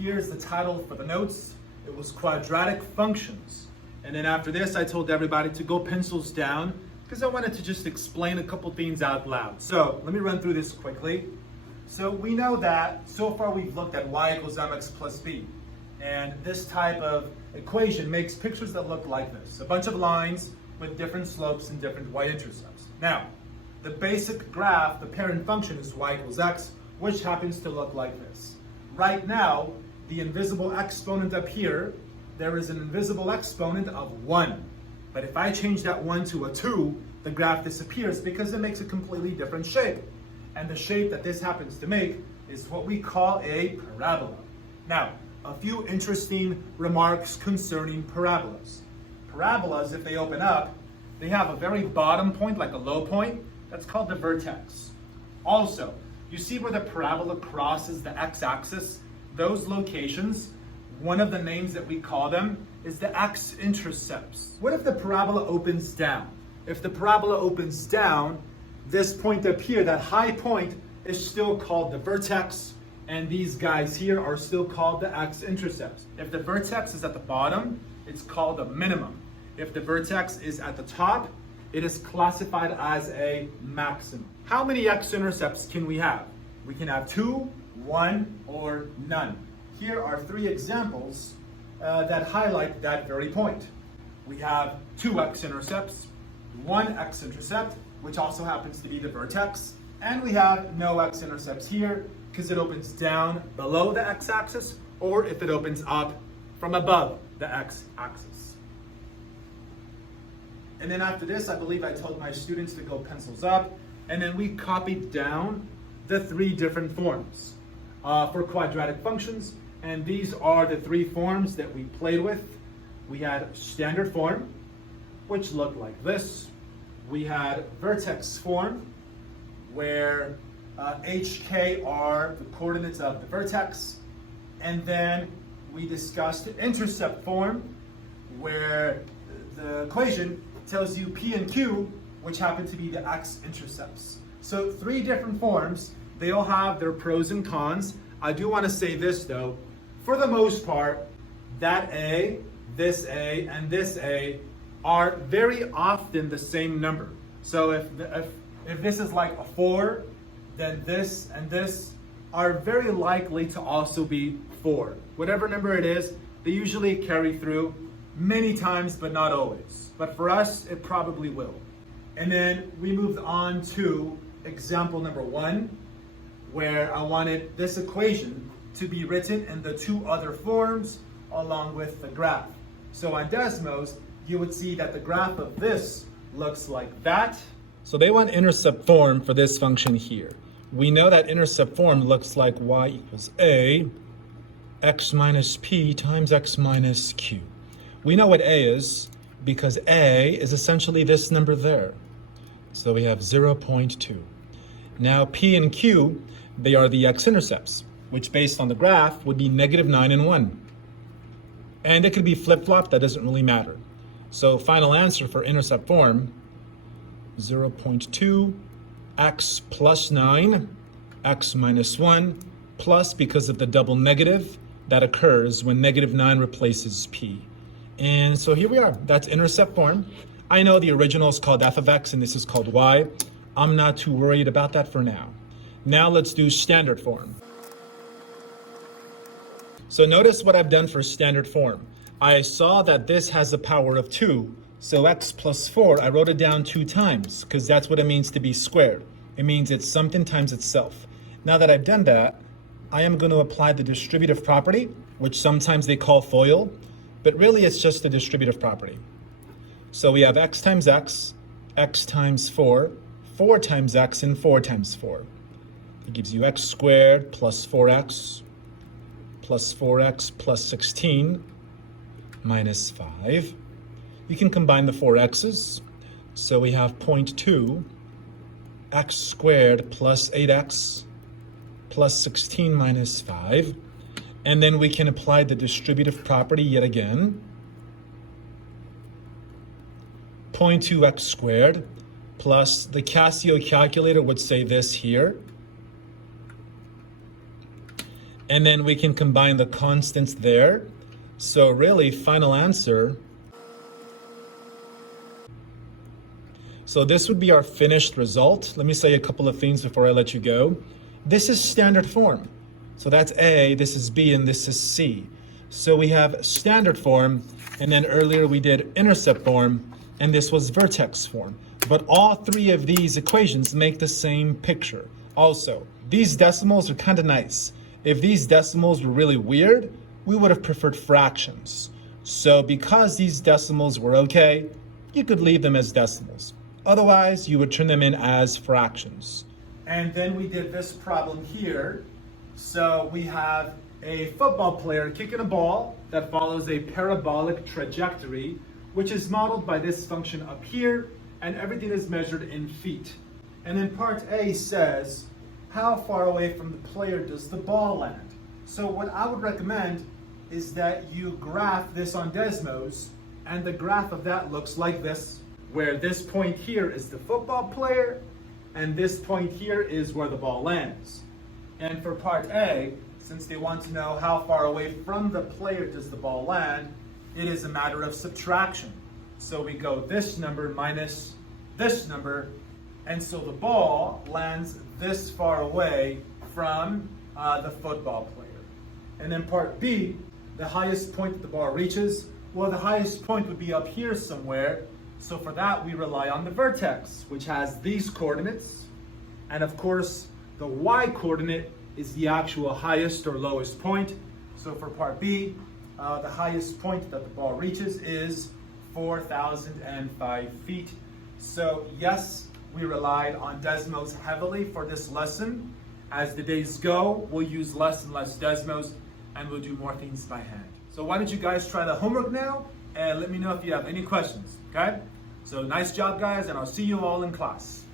Here's the title for the notes. It was quadratic functions. And then after this, I told everybody to go pencils down because I wanted to just explain a couple things out loud. So let me run through this quickly. So we know that so far we've looked at y equals mx plus b. And this type of equation makes pictures that look like this. A bunch of lines with different slopes and different y-intercepts. Now, the basic graph, the parent function is y equals x, which happens to look like this. Right now, the invisible exponent up here, there is an invisible exponent of 1. But if I change that 1 to a 2, the graph disappears because it makes a completely different shape. And the shape that this happens to make is what we call a parabola. Now, a few interesting remarks concerning parabolas. Parabolas, if they open up, they have a very bottom point, like a low point. That's called the vertex. Also, you see where the parabola crosses the x-axis? Those locations, one of the names that we call them is the x-intercepts. What if the parabola opens down? If the parabola opens down, this point up here, that high point, is still called the vertex, and these guys here are still called the x-intercepts. If the vertex is at the bottom, it's called a minimum. If the vertex is at the top, it is classified as a maximum. How many x-intercepts can we have? We can have 2, 1, or none. Here are 3 examples that highlight that very point. We have 2 x-intercepts, 1 x-intercept, which also happens to be the vertex, and we have no x-intercepts here because it opens down below the x-axis, or if it opens up from above the x-axis. And then after this, I believe I told my students to go pencils up, and then we copied down the 3 different forms for quadratic functions, and these are the 3 forms that we played with. We had standard form, which looked like this. We had vertex form, where HK are the coordinates of the vertex. And then we discussed intercept form, where the equation tells you P and Q, which happen to be the x-intercepts. So 3 different forms. They all have their pros and cons. I do want to say this though, for the most part, that A, this A, and this A are very often the same number. So if this is like a 4, then this and this are very likely to also be 4. Whatever number it is, they usually carry through many times, but not always. But for us, it probably will. And then we moved on to example number 1, where I wanted this equation to be written in the 2 other forms along with the graph. So on Desmos, you would see that the graph of this looks like that. So they want intercept form for this function here. We know that intercept form looks like y equals a, x minus p times x minus q. We know what a is because a is essentially this number there. So we have 0.2. Now p and q, they are the x-intercepts, which based on the graph would be -9 and 1. And it could be flip-flopped, that doesn't really matter. So final answer for intercept form, 0.2 x plus 9, x minus 1, plus because of the double negative that occurs when -9 replaces p. And so here we are, that's intercept form. I know the original is called f of x and this is called y. I'm not too worried about that for now. Now let's do standard form. So notice what I've done for standard form. I saw that this has a power of 2, so x plus 4, I wrote it down 2 times because that's what it means to be squared. It means it's something times itself. Now that I've done that, I am going to apply the distributive property, which sometimes they call FOIL, but really it's just the distributive property. So we have x times x times 4, 4 times x, and 4 times 4. It gives you x squared plus 4x plus 4x plus 16 minus 5. You can combine the 4 x's. So we have 0.2 x squared plus 8x plus 16 minus 5. And then we can apply the distributive property yet again. 0.2x squared plus the Casio calculator would say this here. And then we can combine the constants there. So really, final answer. So this would be our finished result. Let me say a couple of things before I let you go. This is standard form. So that's A, this is B, and this is C. So we have standard form, and then earlier we did intercept form, and this was vertex form. But all three of these equations make the same picture. Also, these decimals are kind of nice. If these decimals were really weird, we would have preferred fractions. So because these decimals were okay, you could leave them as decimals. Otherwise, you would turn them in as fractions. And then we did this problem here. So we have a football player kicking a ball that follows a parabolic trajectory, which is modeled by this function up here, and everything is measured in feet. And then part A says, how far away from the player does the ball land? So what I would recommend is that you graph this on Desmos, and the graph of that looks like this, where this point here is the football player, and this point here is where the ball lands. And for part A, since they want to know how far away from the player does the ball land, it is a matter of subtraction. So we go this number minus this number, and so the ball lands this far away from the football player. And then part B, the highest point that the ball reaches, well, the highest point would be up here somewhere. So for that, we rely on the vertex, which has these coordinates. And of course, the y coordinate is the actual highest or lowest point. So for part B, the highest point that the ball reaches is 4,005 feet. So yes, we relied on Desmos heavily for this lesson. As the days go, we'll use less and less Desmos, and we'll do more things by hand. So why don't you guys try the homework now, and let me know if you have any questions, okay? So nice job, guys, and I'll see you all in class.